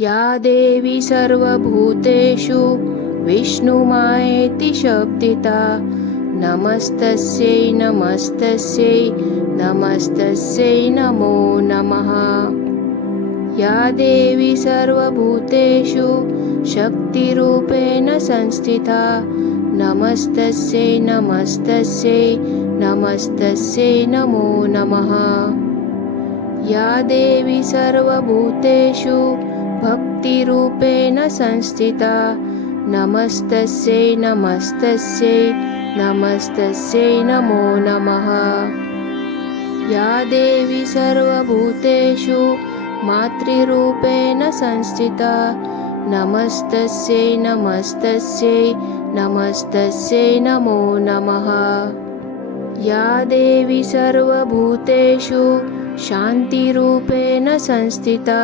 या देवी सर्वभूतेषु विष्णुमायेति शब्दिता नमस्तस्यै नमस्तस्यै नमस्तस्यै नमो नमः। या देवी सर्वभूतेषु शक्तिरूपेण संस्थिता नमस्तस्यै नमस्तस्यै नमस्तस्यै नमो नमः। या देवी सर्वभूतेषु भक्तिरूपेण संस्थिता नमस्तस्यै नमस्तस्यै नमस्तस्यै नमो नमः। या देवी सर्वभूतेषु मातृरूपेण संस्थिता नमस्तस्यै नमस्तस्यै नमस्तस्यै नमो नमः। या देवी सर्वभूतेषु शान्तिरूपेण संस्थिता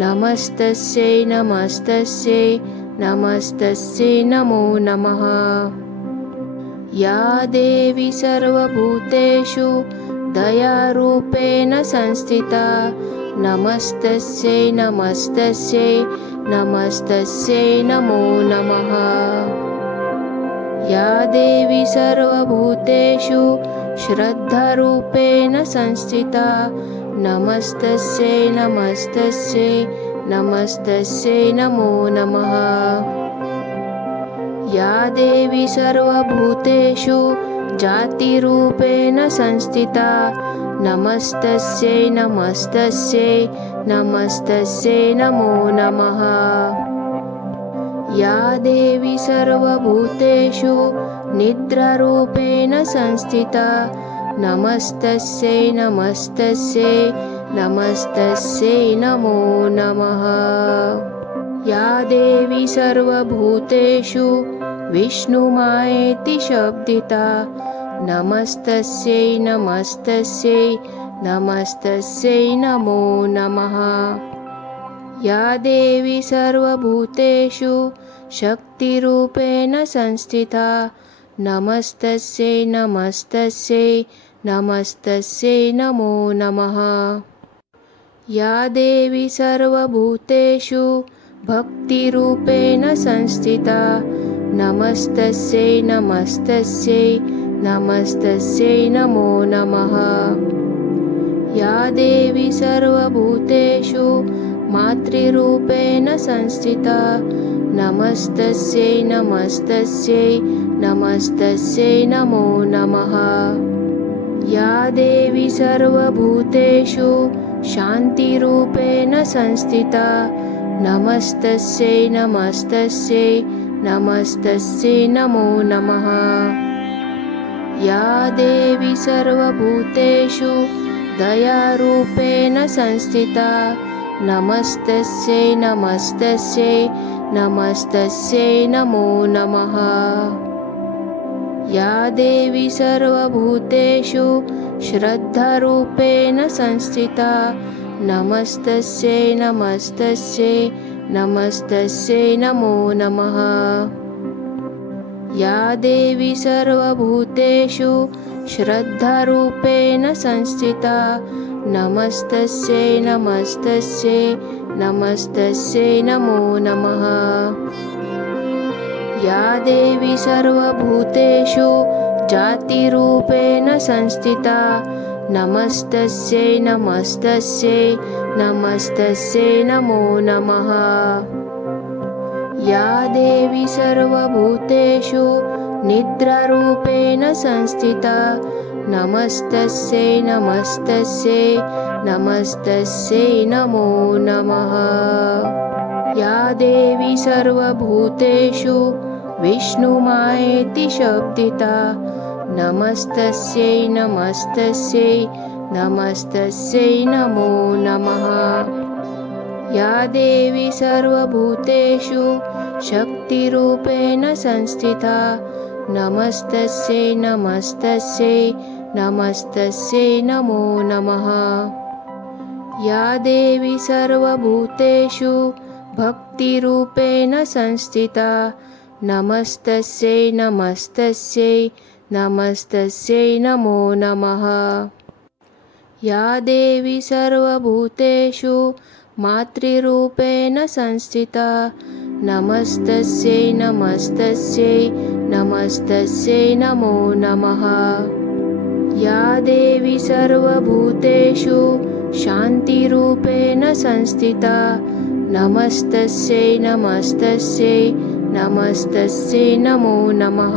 नमस्तस्यै नमस्तस्यै नमस्तस्यै नमो नमः। या देवी सर्वभूतेषु दयारूपेण संस्थिता नमस्तस्यै नमस्तस्यै नमस्तस्यै नमो नमः। या देवी सर्वभूतेषु श्रद्धारूपेण संस्थिता नमस्तस्यै नमस्तस्यै नमस्तस्यै नमो नमः। या देवी सर्वभूतेषु जातिरूपेण संस्थिता नमस्तस्यै नमस्तस्यै नमस्तस्यै नमो नमः। या देवी सर्वभूतेषु निद्रारूपेण संस्थिता नमस्तस्यै नमस्तस्यै नमस्तस्यै नमो नमः। या देवी सर्वभूतेषु विष्णुमायेति शब्दिता नमस्तस्यै नमस्तस्यै नमस्तस्यै नमो नमः। या देवी सर्वभूतेषु शक्तिरूपेण संस्थिता नमस्तस्यै नमस्तस्यै नमस्तस्यै नमो नमः। या देवी सर्वभूतेषु भक्तिरूपेण संस्थिता नमस्तस्यै नमस्तस्यै नमस्तस्यै नमो नमः। या देवी सर्वभूतेषु मातृरूपेण संस्थिता नमस्तस्यै नमस्तस्यै नमस्तस्यै नमो नमः। या देवी सर्वभूतेषु शान्तिरूपेण संस्थिता नमस्तस्यै नमस्तस्यै नमस्तस्यै नमो नमः। या देवी सर्वभूतेषु दयारूपेण संस्थिता नमस्तस्यै नमस्तस्यै नमस्तस्यै नमो नमः। या देवी सर्वभूतेषु श्रद्धारूपेण संस्थिता नमस्तस्यै नमस्तस्यै नमस्तस्यै नमो नमः। या देवी सर्वभूतेषु श्रद्धारूपेण संस्थिता नमस्तस्यै नमस्तस्यै नमस्तस्यै नमो नमः। या देवी सर्वभूतेषु जातिरूपेण संस्थिता नमस्तस्यै नमस्तस्यै नमस्तस्यै नमो नमः। या देवी सर्वभूतेषु निद्रारूपेण संस्थिता नमस्तस्यै नमस्तस्यै नमस्तस्यै नमो नमः। या देवी सर्वभूतेषु विष्णुमायेति शब्दिता नमस्तस्यै नमस्तस्यै नमस्तस्यै नमो नमः। या देवी सर्वभूतेषु शक्तिरूपेण संस्थिता नमस्तस्यै नमस्तस्यै नमस्तस्यै नमो नमः। या देवी सर्वभूतेषु भक्तिरूपेण संस्थिता नमस्तस्यै नमस्तस्यै नमस्तस्यै नमो नमः। या देवी सर्वभूतेषु मातृरूपेण संस्थिता नमस्तस्यै नमस्तस्यै नमस्तस्यै नमो नमः। या देवी सर्वभूतेषु शान्तिरूपेण संस्थिता नमस्तस्यै नमस्तस्यै नमस्तस्यै नमो नमः।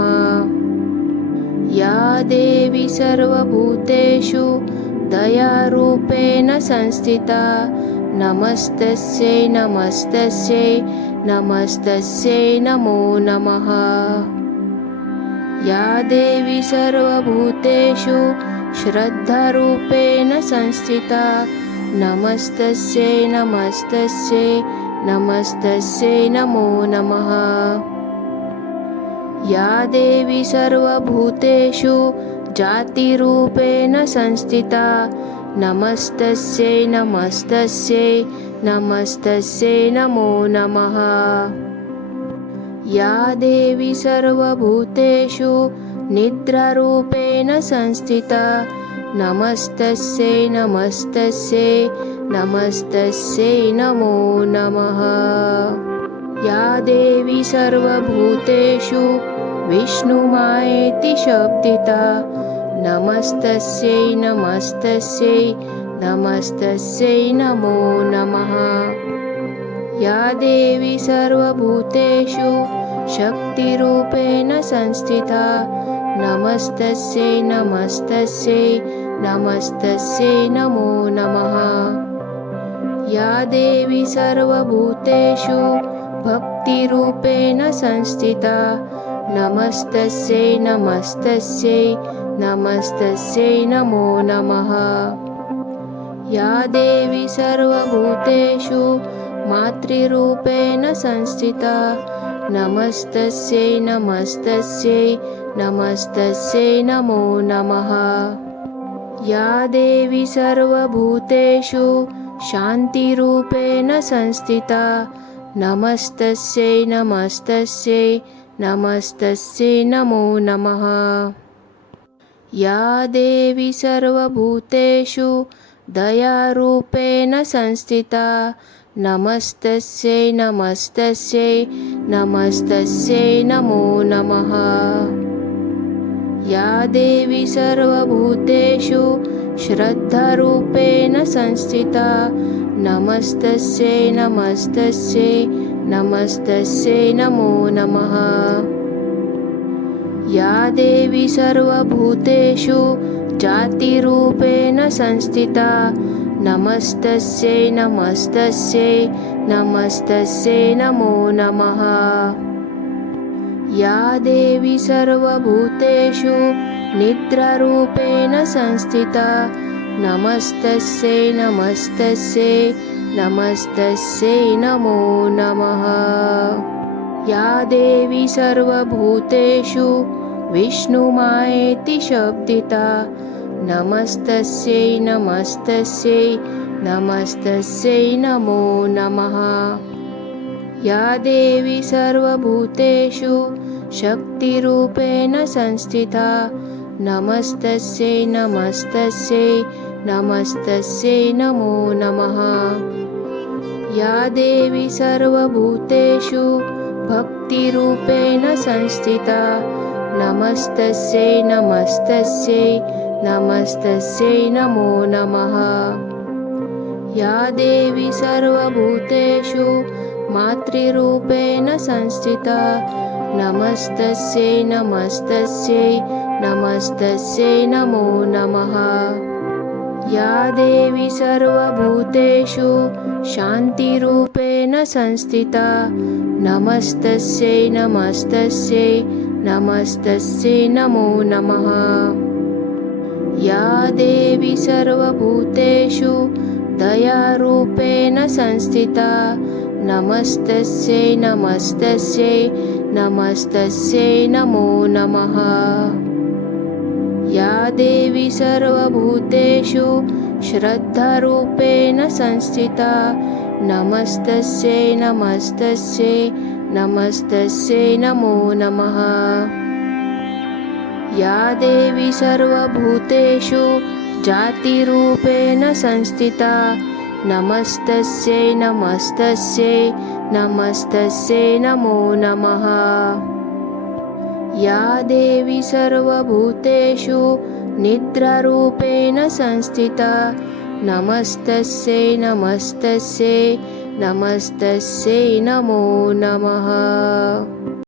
या देवी सर्वभूतेषु दयारूपेण संस्थिता नमस्तस्यै नमस्तस्यै नमस्तस्यै नमो नमः। या देवी सर्वभूतेषु श्रद्धारूपेण संस्थिता नमस्तस्यै नमस्तस्यै नमस्तस्यै नमो नमः। या देवी सर्वभूतेषु जातिरूपेण संस्थिता नमस्तस्यै नमस्तस्यै नमस्तस्यै नमो नमः। या देवी सर्वभूतेषु निद्रारूपेण संस्थिता नमस्तस्यै नमस्तस्यै नमस्तस्यै नमो नमः। या देवी सर्वभूतेषु विष्णुमायेति शब्दिता नमस्तस्यै नमस्तस्यै नमस्तस्यै नमो नमः। या देवी सर्वभूतेषु शक्तिरूपेण संस्थिता नमस्तस्यै नमस्तस्यै नमस्तस्यै नमो नमः। या देवी सर्वभूतेषु भक्तिरूपेण संस्थिता नमस्तस्यै नमस्तस्यै नमस्तस्यै नमो नमः। या देवी सर्वभूतेषु मातृरूपेण संस्थिता नमस्तस्यै नमस्तस्यै नमस्तस्यै नमो नमः। या देवी सर्वभूतेषु शान्तिरूपेण संस्थिता नमस्तस्यै नमस्तस्यै नमस्तस्यै नमो नमः। या देवी सर्वभूतेषु दयारूपेण संस्थिता नमस्तस्यै नमस्तस्यै नमस्तस्यै नमो नमः। या देवी सर्वभूतेषु श्रद्धारूपेण संस्थिता नमस्तस्यै नमस्तस्यै नमस्तस्यै नमो नमः। या देवी सर्वभूतेषु जातिरूपेण संस्थिता नमस्तस्यै नमस्तस्यै नमस्तस्यै नमो नमः। या देवी सर्वभूतेषु निद्रारूपेण संस्थिता नमस्तस्यै नमस्तस्यै नमस्तस्यै नमो नमः। या देवी सर्वभूतेषु विष्णुमायेति शब्दिता नमस्तस्यै नमस्तस्यै नमस्तस्यै नमो नमः। या देवी सर्वभूतेषु शक्तिरूपेण संस्थिता नमस्तस्यै नमस्तस्यै नमस्तस्यै नमो नमः। या देवी सर्वभूतेषु भक्तिरूपेण संस्थिता नमस्तस्यै नमस्तस्यै नमस्तस्यै नमो नमः। या देवी सर्वभूतेषु मातृरूपेण संस्थिता नमस्तस्यै नमस्तस्यै नमस्तस्यै नमो नमः। या देवी सर्वभूतेषु शान्तिरूपेण संस्थिता नमस्तस्यै नमस्तस्यै नमस्तस्यै नमो नमः। या देवी सर्वभूतेषु दयारूपेण संस्थिता नमस्तस्यै नमस्तस्यै नमस्तस्यै नमो नमः। या देवी सर्वभूतेषु श्रद्धारूपेण संस्थिता नमस्तस्यै नमस्तस्यै नमस्तस्यै नमो नमः। या देवी सर्वभूतेषु जातिरूपेण संस्थिता नमस्तस्यै नमस्तस्यै नमस्तस्यै नमो नमः। या देवी सर्वभूतेषु निद्रारूपेण संस्थिता नमस्तस्यै नमस्तस्यै नमस्तस्यै नमो नमः।